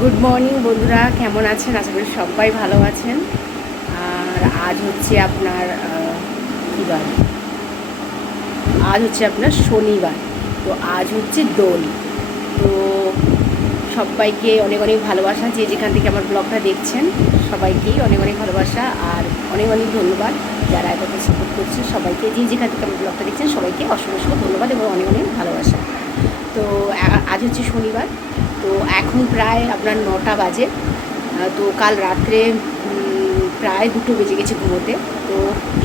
Good morning বন্ধুরা। কেমন আছেন? আশা করি সবাই ভালো আছেন। আর আজ হচ্ছে আপনার কী বার? আজ হচ্ছে আপনার শনিবার। তো আজ হচ্ছে দোল। তো সবাইকে অনেক অনেক ভালোবাসা। যে যেখান থেকে আমার ব্লগটা দেখছেন, সবাইকেই অনেক অনেক ভালোবাসা আর অনেক অনেক ধন্যবাদ। যারা এতটা সাপোর্ট করছে সবাইকে যে যেখান থেকে আমার ব্লগটা দেখছেন, সবাইকে অসংখ্য ধন্যবাদ এবং অনেক অনেক ভালোবাসা। তো আজ হচ্ছে শনিবার, তো এখন প্রায় আপনার নটা বাজে। তো কাল রাত্রে প্রায় দুটো বেজে গেছে ঘুমোতে। তো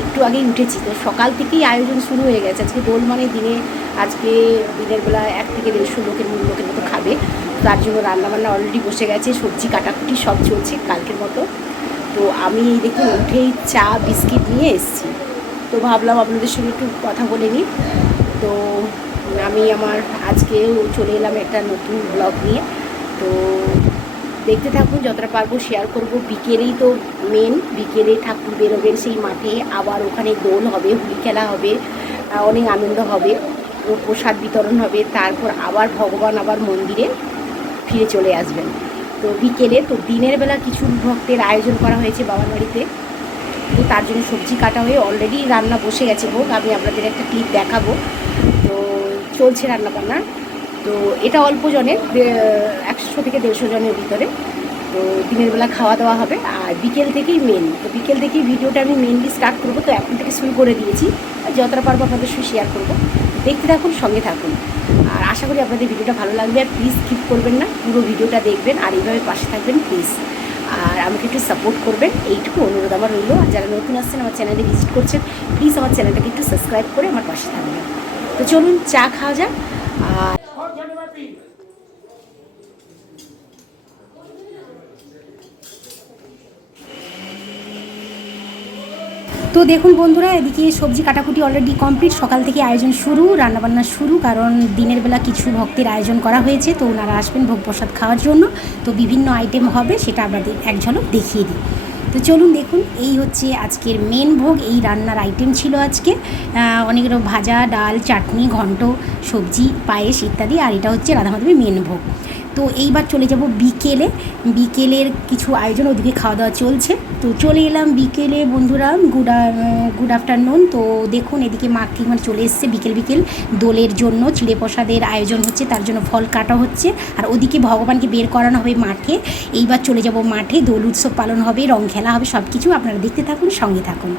একটু আগেই উঠেছি, তো সকাল থেকেই আয়োজন শুরু হয়ে গেছে। আজকে দোল মানে দিনে, আজকে দিনের বেলা এক থেকে দেড়শো লোকের মতো লোকের মতো খাবে। তার জন্য রান্নাবান্না অলরেডি বসে গেছে, সবজি কাটাকুটি সব চলছে কালকের মতো। তো আমি এই দেখুন উঠেই চা, বিস্কিট নিয়ে এসেছি। তো ভাবলাম আপনাদের সঙ্গে একটু কথা বলে নিই। তো আমি আমার আজকেও চলে এলাম একটা নতুন ব্লগ নিয়ে। তো দেখতে থাকুন, যতটা পারব শেয়ার করব। বিকেলেই তো মেন বিকেলে ঠাকুর বেরোবেন সেই মাঠে। আবার ওখানে দোল হবে, হুলি খেলা হবে অনেক আনন্দ হবে প্রসাদ বিতরণ হবে। তারপর আবার ভগবান আবার মন্দিরে ফিরে চলে আসবেন। তো বিকেলে, তো দিনের বেলা কিছু ভক্তের আয়োজন করা হয়েছে বাবার বাড়িতে তো তার জন্য সবজি কাটা হয়ে অলরেডি রান্না বসে গেছে ভোগ। আমি আপনাদের একটা ক্লিপ দেখাবো। তো চলছে রান্না বান্না তো এটা অল্প জনের একশো থেকে দেড়শো জনের ভিতরে। তো দিনের বেলা খাওয়া দাওয়া হবে। আর বিকেল থেকেই মেন তো বিকেল থেকেই ভিডিওটা আমি মেনলি স্টার্ট করব। তো এখন থেকে শুরু করে দিয়েছি। যতটা পারব আপনাদের সঙ্গে শেয়ার করব। দেখতে থাকুন, সঙ্গে থাকুন। আর আশা করি আপনাদের ভিডিওটা ভালো লাগবে। আর প্লিজ স্কিপ করবেন না। পুরো ভিডিওটা দেখবেন। আর এইভাবে পাশে থাকবেন প্লিজ আর আমাকে একটু সাপোর্ট করবেন। এইটুকু অনুরোধ আমার রইল। আর যারা নতুন আসছেন, আমার চ্যানেলে ভিজিট করছেন প্লিজ আমার চ্যানেলটাকে একটু সাবস্ক্রাইব করে আমার পাশে থাকবেন। তো চলুন চা খাওয়া যাক। আর তো দেখুন বন্ধুরা, এদিকে সবজি কাটাকুটি অলরেডি কমপ্লিট সকাল থেকে আয়োজন শুরু, রান্নাবান্না শুরু, কারণ দিনের বেলা কিছু ভক্তের আয়োজন করা হয়েছে, তো ওনারা আসবেন ভোগ প্রসাদ খাওয়ার জন্য। তো বিভিন্ন আইটেম হবে, সেটা আপনাদের এক ঝলক দেখিয়ে দিই। তো চলুন দেখুন, এই হচ্ছে আজকের মেন ভোগ, এই রান্নার আইটেম ছিল আজকে। অনেক ভাজা, ডাল, চাটনি, ঘন্ট, সবজি, পায়েস ইত্যাদি, আর এটা হচ্ছে রাধামাধবীর মেন ভোগ। তো এইবার চলে যাব বিকেলে। বিকেলের কিছু আয়োজন ওদিকে খাওয়া দাওয়া চলছে। তো চলে এলাম বিকেলে, বন্ধুরা। গুড গুড আফটারনুন তো দেখুন, এদিকে মা মানে চলে এসছে বিকেল বিকেল। দোলের জন্য চিড়ে প্রসাদের আয়োজন হচ্ছে, তার জন্য ফল কাটা হচ্ছে। আর ওদিকে ভগবানকে বের করানো হবে মাঠে। এইবার চলে যাব মাঠে, দোল উৎসব পালন হবে, রং খেলা হবে সব কিছু আপনারা দেখতে থাকুন, সঙ্গে থাকুন।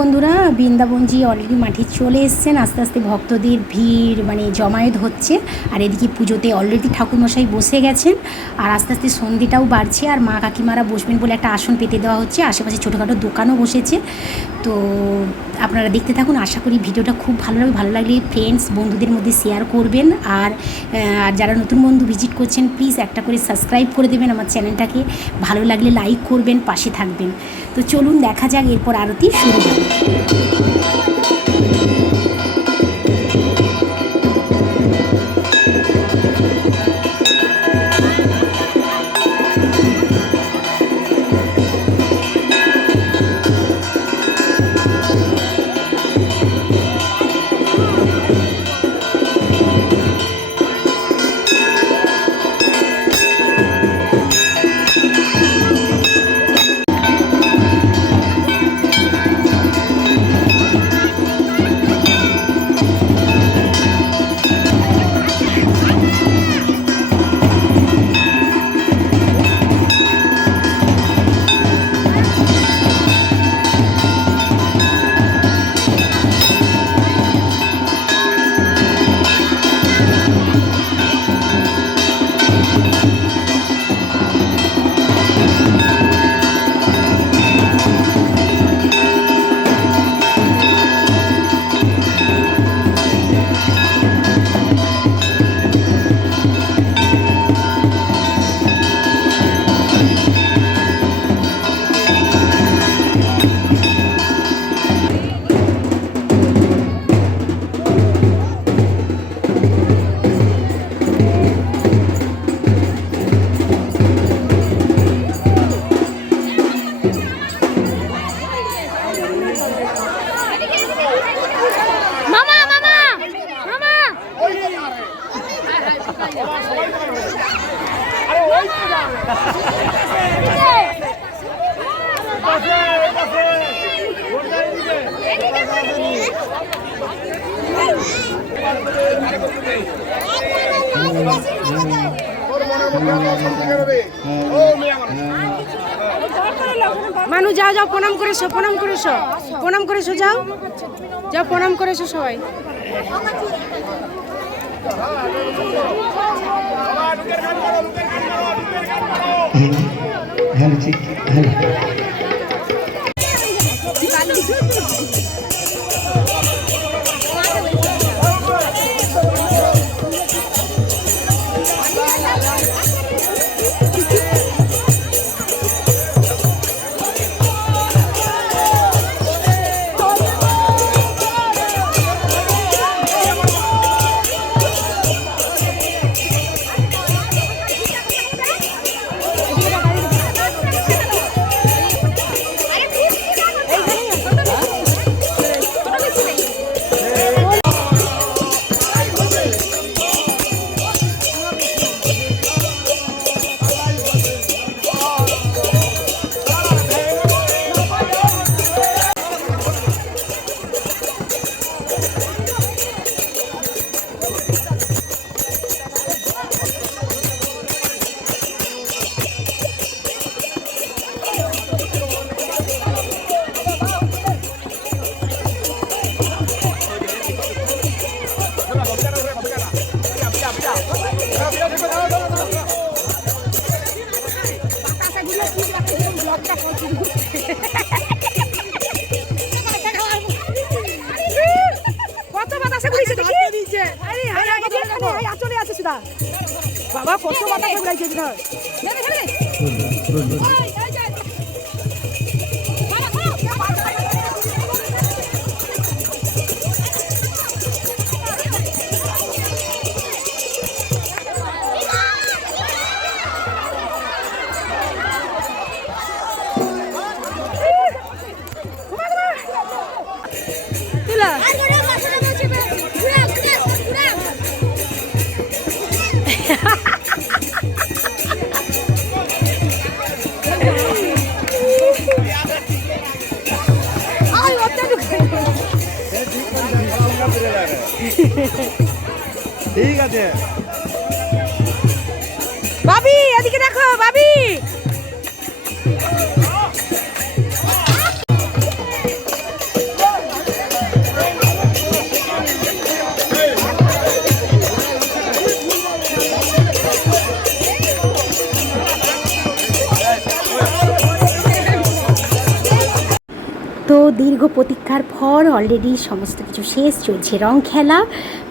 বন্ধুরা, বৃন্দাবনজি অলরেডি মাঠে চলে এসছেন। আস্তে আস্তে ভক্তদের ভিড় মানে জমায়েত হচ্ছে। আর এদিকে পুজোতে অলরেডি ঠাকুরমশাই বসে গেছেন। আর আস্তে আস্তে সন্ধ্যেটাও বাড়ছে। আর মা কাকিমারা বসবেন বলে একটা আসন পেতে দেওয়া হচ্ছে। আশেপাশে ছোটোখাটো দোকানও বসেছে। তো আপনারা দেখতে থাকুন। আশা করি ভিডিওটা খুব ভালো লাগবে। ভালো লাগলে ফ্রেন্ডস বন্ধুদের মধ্যে শেয়ার করবেন। আর আর যারা নতুন বন্ধু ভিজিট করছেন প্লিজ একটা করে সাবস্ক্রাইব করে দেবেন আমার চ্যানেলটাকে। ভালো লাগলে লাইক করবেন, পাশে থাকবেন। তো চলুন দেখা যাক, এরপর আরতি শুরু হবে। Thank you. মানু যাও যাও প্রণাম করেছ প্রণাম করেছ প্রণাম করেছ যাও। যাও প্রণাম করেছ সবাই। هلا هلا ঠিক প্রচুর কত বাতাসে ঘুরেছে দেখি আরে আরে আচলে আছে সুদা বাবা কত বাতাসে ঘুরাইছে ধর বাবি এদিকে দেখো বাবি তো দীর্ঘ প্রতীক্ষার পর অলরেডি সমস্ত কিছু শেষ, চলছে রং খেলা।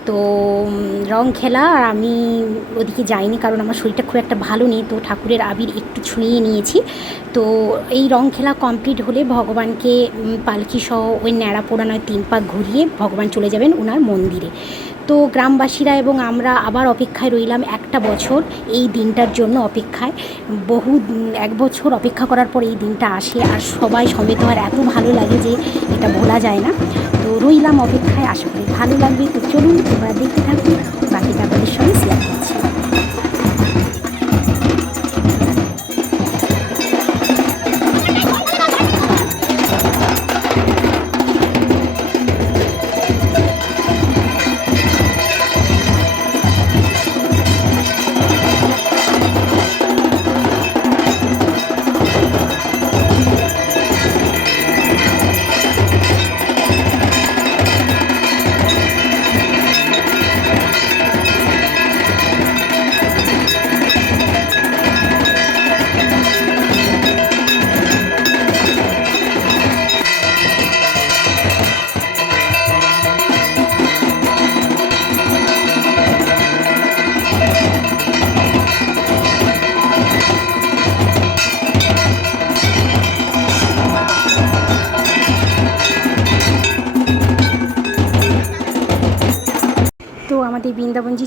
তো রং খেলা আর আমি ওদিকে যাইনি কারণ আমার শরীরটা খুব একটা ভালো নেই। তো ঠাকুরের আবির একটু ছুঁয়ে নিয়েছি। তো এই রং খেলা কমপ্লিট হলে ভগবানকে পালকি সহ ওই ন্যাড়া পোড়ানোয় তিন পাক ঘুরিয়ে ভগবান চলে যাবেন ওনার মন্দিরে। তো গ্রামবাসীরা এবং আমরা আবার অপেক্ষায় রইলাম একটা বছর এই দিনটার জন্য অপেক্ষায়। বহু এক বছর অপেক্ষা করার পর এই দিনটা আসে আর সবাই সমেত আর এত ভালো লাগে যে এটা ভোলা যায় না। তো রইলাম অপেক্ষায়, আশা করি ভালো লাগবে। তো চলুন, তোমরা দেখতে থাকুন। বাকিটা আপনাদের সঙ্গে শেয়ার করছি।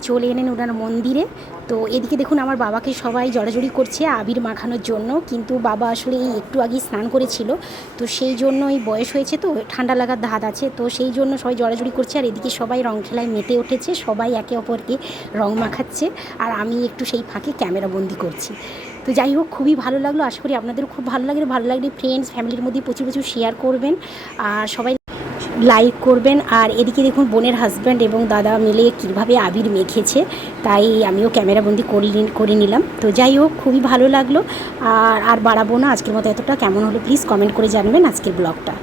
চলে এলেন ওনার মন্দিরে। তো এদিকে দেখুন আমার বাবাকে সবাই জড়াজড়ি করছে আবির মাখানোর জন্য। কিন্তু বাবা আসলে এই একটু আগে স্নান করেছিল। তো সেই জন্যই বয়স হয়েছে তো, ঠান্ডা লাগার ধাত আছে। তো সেই জন্য সবাই জড়াজড়ি করছে আর এদিকে সবাই রং খেলায় মেতে উঠেছে। সবাই একে অপরকে রং মাখাচ্ছে। আর আমি একটু সেই ফাঁকে ক্যামেরা বন্দি করছি। তো যাই হোক, খুবই ভালো লাগল। আশা করি আপনাদেরও খুব ভালো লাগবে ভালো লাগলে ফ্রেন্ডস ফ্যামিলির মধ্যে প্রচুর প্রচুর শেয়ার করবেন। আর সবাই লাইক করবেন। আর এদিকে দেখুন বোনের হাজব্যান্ড এবং দাদা মিলে কীভাবে আবির মেখেছে, তাই আমিও ক্যামেরাবন্দি করে নিলাম। তো যাই হোক, খুবই ভালো লাগল। আর আর বাড়াবো না। আজকের মতো এতটা। কেমন হলো প্লিজ কমেন্ট করে জানবেন আজকের ব্লগটা।